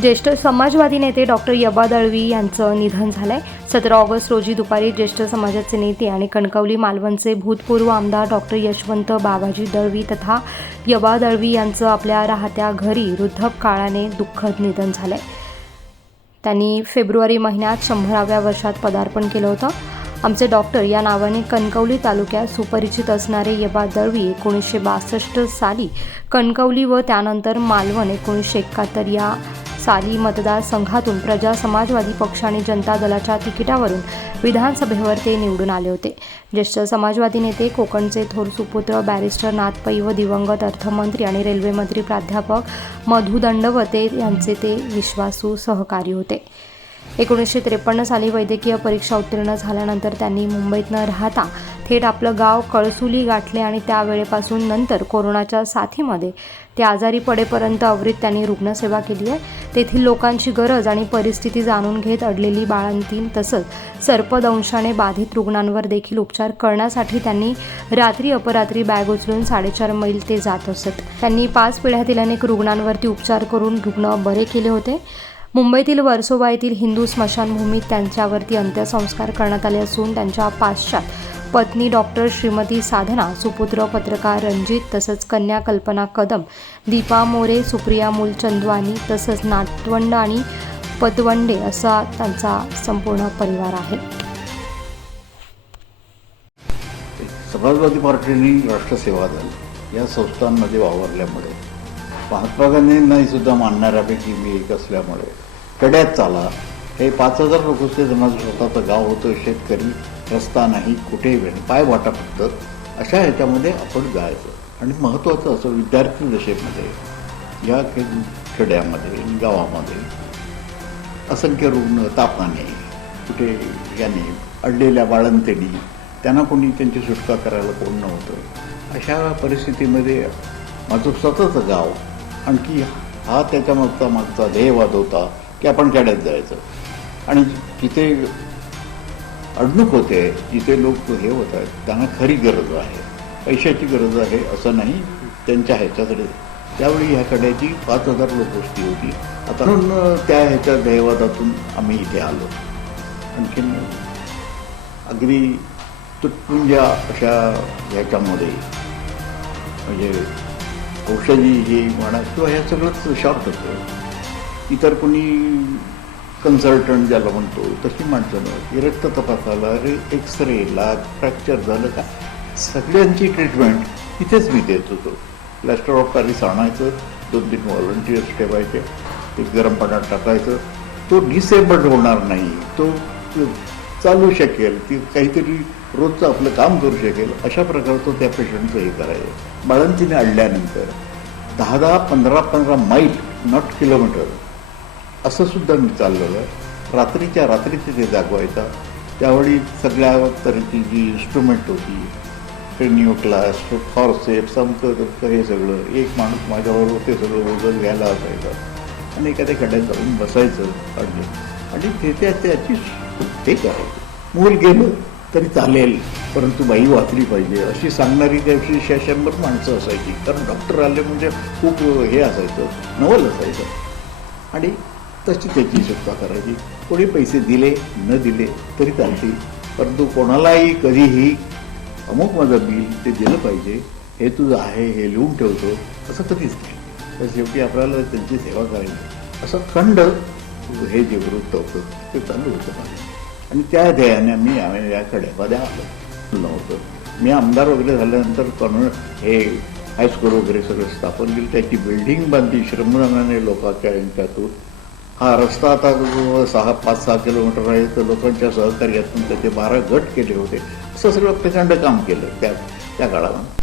ज्येष्ठ समाजवादी नेते डॉक्टर यबा दळवी यांचं निधन झालं आहे सतरा ऑगस्ट रोजी दुपारी ज्येष्ठ समाजाचे नेते आणि कणकवली मालवणचे भूतपूर्व आमदार डॉक्टर यशवंत बाबाजी दळवी तथा यबा दळवी यांचं आपल्या राहत्या घरी वृद्धपकाळाने दुःखद निधन झालं आहे त्यांनी फेब्रुवारी महिन्यात शंभराव्या वर्षात पदार्पण केलं होतं. आमचे डॉक्टर या नावाने कणकवली तालुक्यात सुपरिचित असणारे यबा दळवी एकोणीसशे बासष्ट साली कणकवली व त्यानंतर मालवण एकोणीसशे एकाहत्तर या साली मतदारसंघातून प्रजा समाजवादी पक्ष आणि जनता दलाच्या तिकिटावरून विधानसभेवर ते निवडून आले होते. ज्येष्ठ समाजवादी नेते कोकणचे थोर सुपुत्र बॅरिस्टर नाथ पै व दिवंगत अर्थमंत्री आणि रेल्वेमंत्री प्राध्यापक मधु दंडवते यांचे ते विश्वासू सहकारी होते. एकोणीसशे त्रेपन्न साली वैद्यकीय परीक्षा उत्तीर्ण झाल्यानंतर त्यांनी मुंबईत न राहता थेट आपलं गाव कळसुली गाठले आणि त्यावेळेपासून नंतर कोरोनाच्या साथीमध्ये ते आजारी पडेपर्यंत अवरीत त्यांनी रुग्णसेवा केली आहे. तेथील लोकांची गरज आणि परिस्थिती जाणून घेत अडलेली बाळंतीण तसंच सर्पदंशाने बाधित रुग्णांवर देखील उपचार करण्यासाठी त्यांनी रात्री अपरात्री बॅग उचलून साडेचार मैल ते जात असत. त्यांनी पाच पिढ्यातील अनेक रुग्णांवरती उपचार करून रुग्ण बरे केले होते. मुंबईतील वर्सोवा येथील हिंदू स्मशानभूमीत त्यांच्यावरती अंत्यसंस्कार करण्यात आले असून त्यांच्या पाश्चात पत्नी डॉक्टर श्रीमती साधना सुपुत्र पत्रकार रणजित तसंच कन्या कल्पना कदम दीपा मोरे सुप्रिया मूलचंदवानी तसंच नातवंड आणि पतवंडे असा त्यांचा संपूर्ण परिवार आहे. समाजवादी पार्टीने राष्ट्रसेवा दल. या संस्थांमध्ये वावरल्यामुळे महात्मा गांधींनाही सुद्धा मानणाऱ्यापैकी मी एक असल्यामुळे कड्यात चाला. हे पाच हजार लोक ते माझं स्वतःचं गाव होतं शेतकरी रस्ता नाही कुठेही नाही पाय वाटा फक्त. अशा ह्याच्यामध्ये आपण जायचं आणि महत्त्वाचं असं विद्यार्थी दशेमध्ये या खेड्यामध्ये गावामध्ये असंख्य रुग्ण तापाने कुठे याने अडलेल्या बाळंतेनी त्यांना कोणी त्यांची सुटका करायला कोण नव्हतं. अशा परिस्थितीमध्ये माझं स्वतःचं गाव आणखी हा त्याच्या मागचा मागचा ध्येयवाद होता की आपण खेड्यात जायचं. आणि जिथे अडणूक होते जिथे लोक हे होत आहेत त्यांना खरी गरज आहे. पैशाची गरज आहे असं नाही त्यांच्या ह्याच्याकडे. त्यावेळी ह्या कड्याची पाच हजार लोकवस्ती होती. आता म्हणून त्या ह्याच्या ध्येयवादातून आम्ही इथे आलो. आणखीन अगदी तुटपुंज्या अशा ह्याच्यामध्ये म्हणजे औषधी हे म्हणा किंवा हे सगळंच शॉर्ट होतं इतर कोणी कन्सल्टंट ज्याला म्हणतो तशी माणसं नव्हती रक्त तपासाला रे एक्सरेला फ्रॅक्चर झालं का सगळ्यांची ट्रीटमेंट तिथेच मी देत होतो. प्लॅस्टर ऑफ पॅरिस आणायचं दोन तीन व्हॉलंटियर्स ठेवायचे ते गरम पाण्यात टाकायचं. तो डिसेबल्ड होणार नाही. तो चालू शकेल ती काहीतरी रोजचं आपलं काम करू शकेल अशा प्रकारचं त्या पेशंटचं हे करायचं. बाळंतीने आणल्यानंतर दहा दहा पंधरा पंधरा माईल नॉट किलोमीटर असं सुद्धा मी चाललेलं. रात्रीच्या रात्री तिथे जागवायचा त्यावेळी सगळ्या तऱ्हेची जी इन्स्ट्रुमेंट होती ट्रेनिओ क्लास फॉरसेप्स आमचं हे सगळं एक माणूस माझ्याबरोबर ते सगळं वजन घ्यायला असायचं. आणि एखाद्या खड्ड्यात जाऊन बसायचं आणि आणि ते त्याची ते करायचं मूल गेलं तरी चालेल परंतु बाई वाचली पाहिजे. अशी सांगणारी त्याची शे शंभर माणसं असायची. कारण डॉक्टर आले म्हणजे खूप हे असायचं नवल असायचं. आणि तशी त्याची सुटका करायची. कोणी पैसे दिले न दिले तरी चालतील. परंतु कोणालाही कधीही अमुक माझं बिल ते दिलं पाहिजे. हे तुझं आहे हे लिहून ठेवतो असं कधीच नाही. तर शेवटी आपल्याला त्यांची सेवा करायची असं खंड हे जे वृत्त होतं ते चालू होतं माझं आणि त्या ध्येयाने मी आम्ही या कड्यामध्ये आलो नव्हतं मी आमदार वगैरे झाल्यानंतर कॉन्व्हेंट हे हायस्कूल वगैरे सगळं स्थापन केलं त्याची बिल्डिंग बांधली श्रमदानाने लोकांच्या यांच्यातून हा रस्ता आता सहा पाच सहा किलोमीटर आहे तर लोकांच्या सहकार्यातून त्याचे बारा गट केले होते असं सगळं प्रचंड काम केलं त्या त्या काळामध्ये